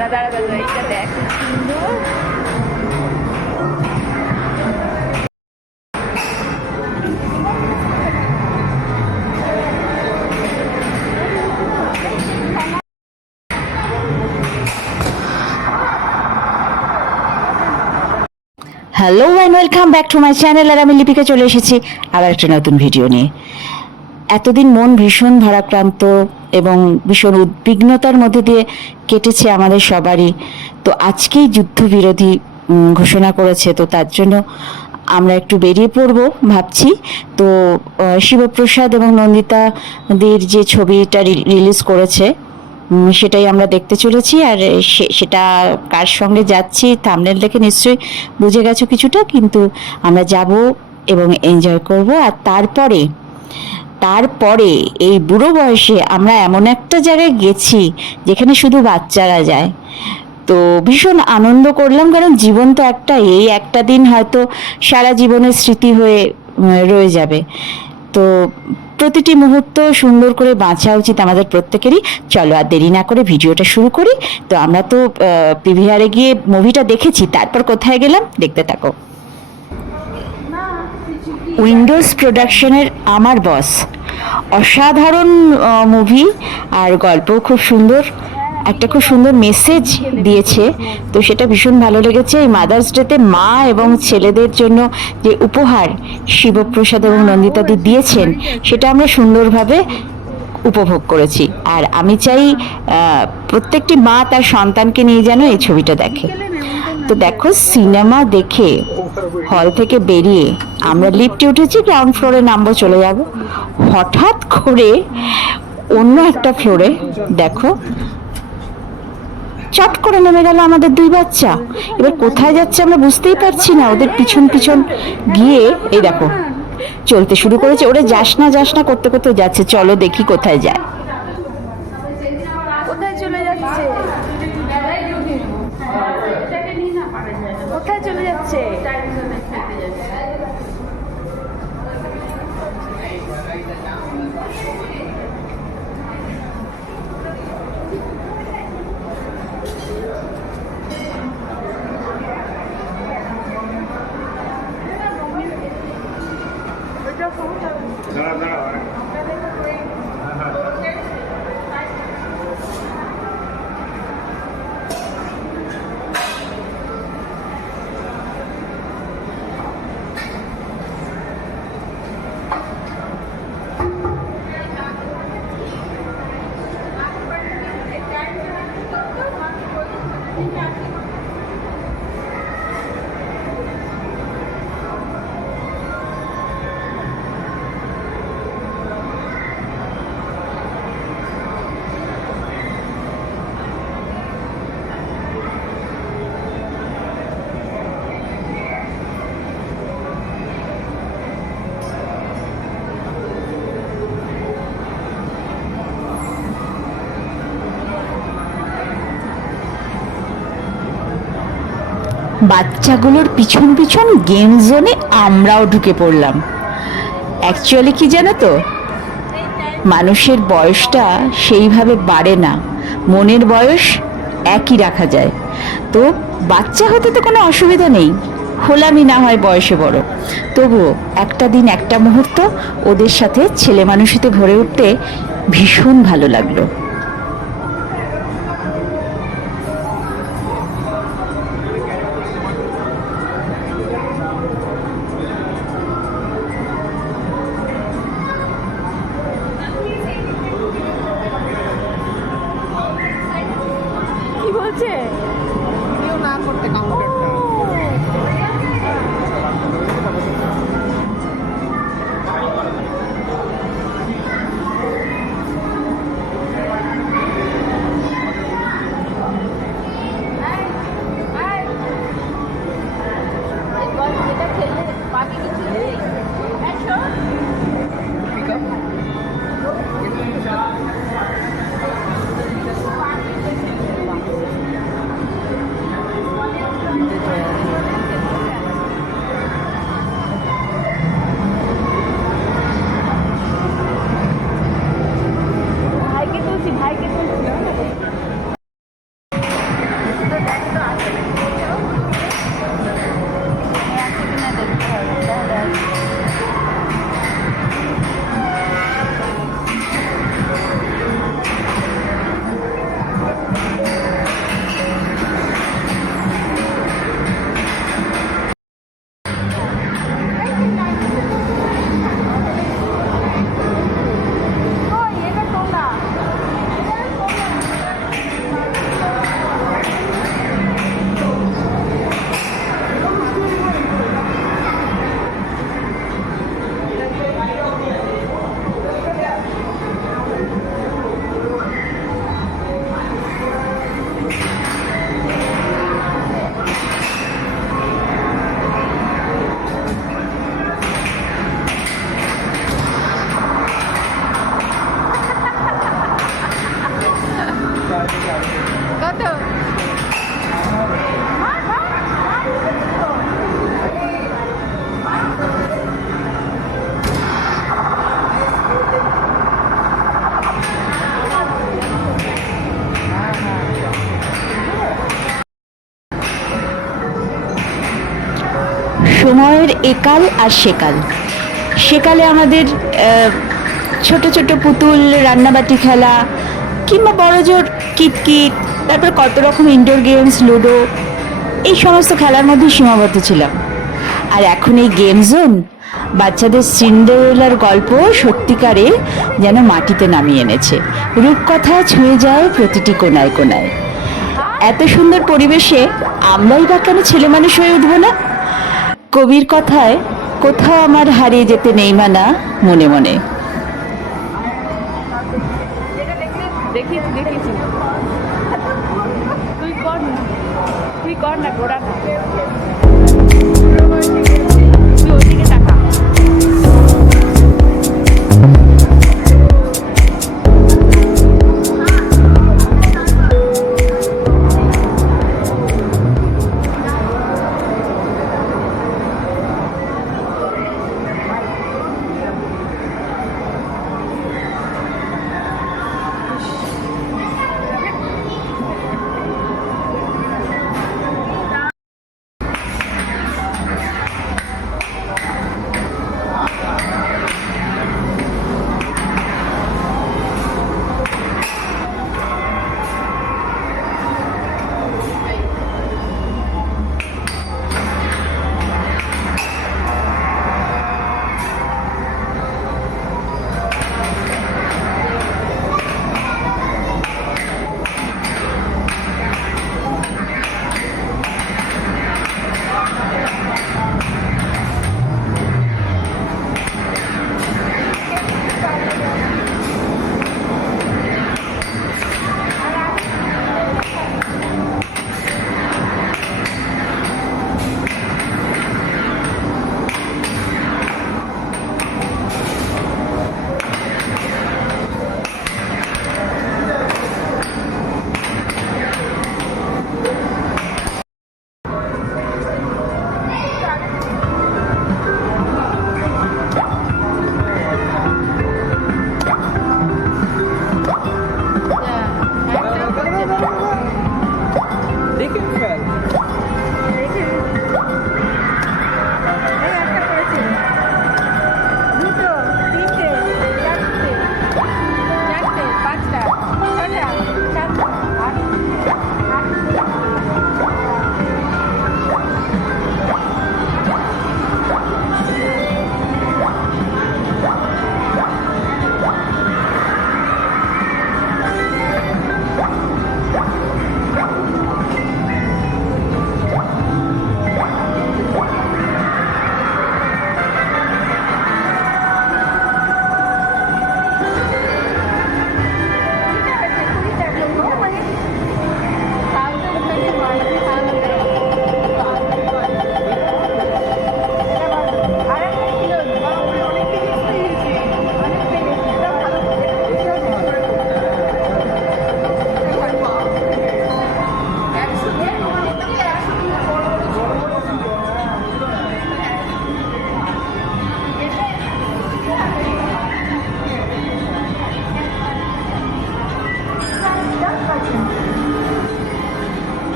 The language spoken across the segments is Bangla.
দাঁড়া দাঁড়া এইটা দেখ সুন্দর। Hello and welcome back to my channel. আর আমি লিপিকা চলে এসেছি আবার একটা নতুন ভিডিও নিয়ে। এতদিন মন ভীষণ ভারাক্রান্ত এবং ভীষণ উদ্বিগ্নতার মধ্যে দিয়ে কেটেছে আমাদের সবারই। তো আজকেই যুদ্ধবিরোধী ঘোষণা করেছে, তো তার জন্য আমরা একটু বেরিয়ে পড়বো ভাবছি। তো শিবপ্রসাদ এবং নন্দিতাদের যে ছবিটা রিলিজ করেছে সেটাই আমরা দেখতে চলেছি। আর সেটা কার সঙ্গে যাচ্ছি থাম্বনেল দেখে নিশ্চয়ই বুঝে গেছো কিছুটা, কিন্তু আমরা যাব এবং এনজয় করব। আর তারপরে এই বুড়ো বয়সে আমরা এমন একটা জায়গায় গেছি যেখানে শুধু বাচ্চারা যায়। তো ভীষণ আনন্দ করলাম, কারণ জীবন তো একটা, এই একটা দিন হয়তো সারা জীবনের স্মৃতি হয়ে রয়ে যাবে। তো প্রতিটি মুহূর্ত সুন্দর করে বাঁচা উচিত আমাদের প্রত্যেকেরই। চলো আর দেরি না করে ভিডিওটা শুরু করি। তো আমরা তো পিভিআরে গিয়ে মুভিটা দেখেছি, তারপর কোথায় গেলাম দেখতে থাকো। উইন্ডোজ প্রোডাকশনের আমার বস, অসাধারণ মুভি, আর গল্পও খুব সুন্দর, একটা খুব সুন্দর মেসেজ দিয়েছে। তো সেটা ভীষণ ভালো লেগেছে। এই মাদার্স ডেতে মা এবং ছেলেদের জন্য যে উপহার শিবপ্রসাদ এবং নন্দিতাদি দিয়েছেন সেটা আমরা সুন্দরভাবে উপভোগ করেছি। আর আমি চাই প্রত্যেকটি মা তার সন্তানকে নিয়ে যেন এই ছবিটা দেখে। তো দেখো, সিনেমা দেখে হল থেকে বেরিয়ে আমরা লিফটে উঠেছি, গ্রাউন্ড ফ্লোরে নামবো, চলে যাব। হঠাৎ করে অন্য একটা ফ্লোরে দেখো চট করে নেমে গেল আমাদের দুই বাচ্চা। এবার কোথায় যাচ্ছে আমরা বুঝতেই পারছি না। ওদের পিছন পিছন গিয়ে এই দেখো চলতে শুরু করেছে। ওরে যাস না করতে করতে যাচ্ছে। চলো দেখি কোথায় যায়। কোথায় চলে যাচ্ছে? কোথায় চলে যাচ্ছে? বাচ্চাগুলোর পিছন পিছন গেম জোনে আমরাও ঢুকে পড়লাম। অ্যাকচুয়ালি কি জানো তো, মানুষের বয়সটা সেইভাবে বাড়ে না, মনের বয়স একই রাখা যায়। তো বাচ্চা হতে তো কোনো অসুবিধা নেই, হলামই না হয় বয়সে বড়, তবুও একটা দিন একটা মুহূর্ত ওদের সাথে ছেলে মানুষিতে ভরে উঠতে ভীষণ ভালো লাগলো। কি বলছে? না করতে কাউন্টারটা কত? সময়ের একাল আর সেকাল। সেকালে আমাদের ছোট ছোট পুতুল, রান্নাবাটি খেলা, কিংবা বড়জোর কিতকিত, তারপর কত রকম ইনডোর গেমস, লুডো, এই সমস্ত খেলার মধ্যে সীমাবদ্ধ ছিলাম। আর এখন এই গেম জোন বাচ্চাদের সিন্ডারেলার গল্প সত্যিকারে যেন মাটিতে নামিয়ে এনেছে। রূপকথা ছুঁয়ে যায় প্রতিটি কোনায় কোনায়। এত সুন্দর পরিবেশে আমরাই বা কেন ছেলে মানুষ হয়ে উঠবো না? কবির কথায়, কোথাও আমার হারিয়ে যেতে নেই মানা মনে মনে। দেখিস দেখেছি, তুই কর না ঘোড়া না, তুই ওদিকে তাকা।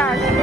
28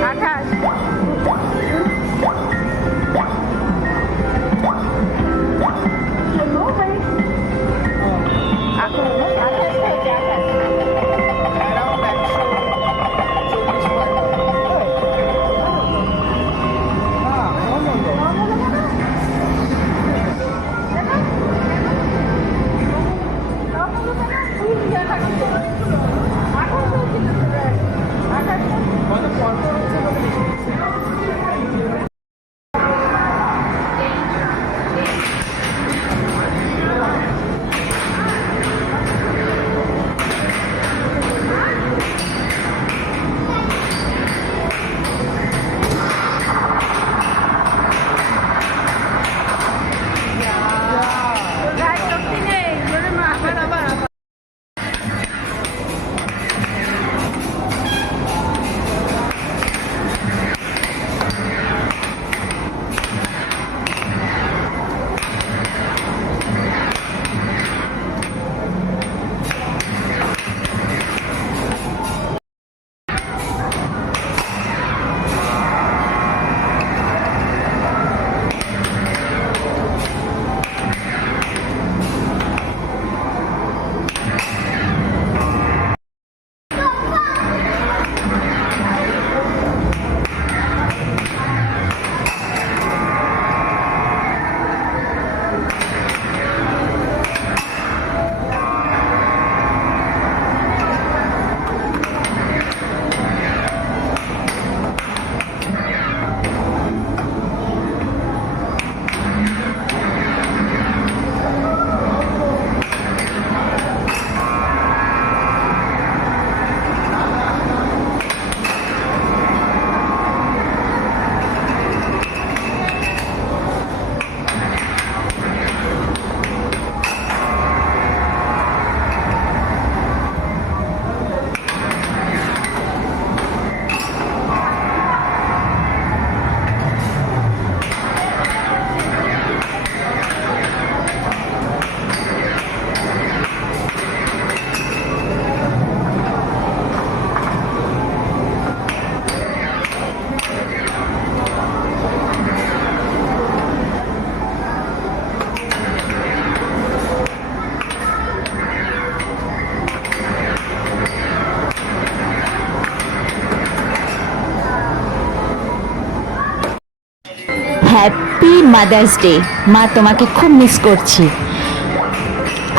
হ্যাপি মাদার্স ডে। মা, তোমাকে খুব মিস করছি।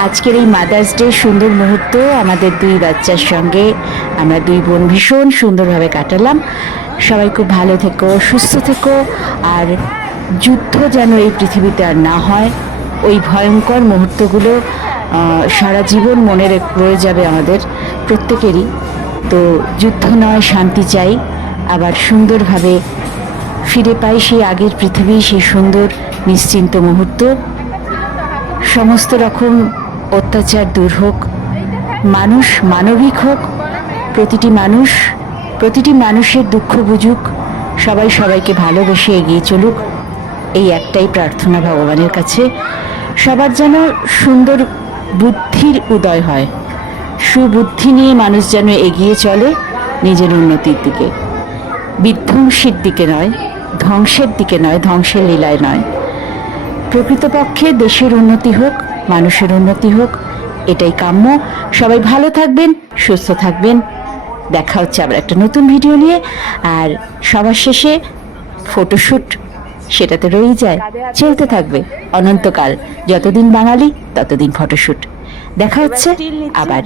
আজকের এই মাদার্স ডে সুন্দর মুহূর্ত আমাদের দুই বাচ্চার সঙ্গে আমরা দুই বোন ভীষণ সুন্দরভাবে কাটালাম। সবাই খুব ভালো থেকো, সুস্থ থেকো, আর যুদ্ধ যেন এই পৃথিবীতে আর না হয়। ওই ভয়ঙ্কর মুহূর্তগুলো সারা জীবন মনে রয়ে যাবে আমাদের প্রত্যেকেরই। তো যুদ্ধ নয়, শান্তি চাই, আবার সুন্দরভাবে ফিরে পাই সেই আগের পৃথিবী, সেই সুন্দর নিশ্চিন্ত মুহূর্ত। সমস্ত রকম অত্যাচার দূর হোক, মানুষ মানবিক হোক, প্রতিটি মানুষের দুঃখ বুঝুক, সবাই সবাইকে ভালোবেসে এগিয়ে চলুক, এই একটাই প্রার্থনা ভগবানের কাছে। সবার যেন সুন্দর বুদ্ধির উদয় হয়, সুবুদ্ধি নিয়ে মানুষ যেন এগিয়ে চলে নিজের উন্নতির দিকে, বিধ্বংসীর দিকে নয়, ধ্বংসের দিকে নয়, ধ্বংসের লীলায় নয়। প্রকৃতপক্ষে দেশের উন্নতি হোক, মানুষের উন্নতি হোক, এটাই কাম্য। সবাই ভালো থাকবেন, সুস্থ থাকবেন। দেখা হচ্ছে আবার একটা নতুন ভিডিও নিয়ে। আর সবার শেষে ফটোশ্যুট, সেটা তো রয়েই যায়, চলতে থাকবে অনন্তকাল। যতদিন বাঙালি ততদিন ফটোশ্যুট। দেখা হচ্ছে আবার।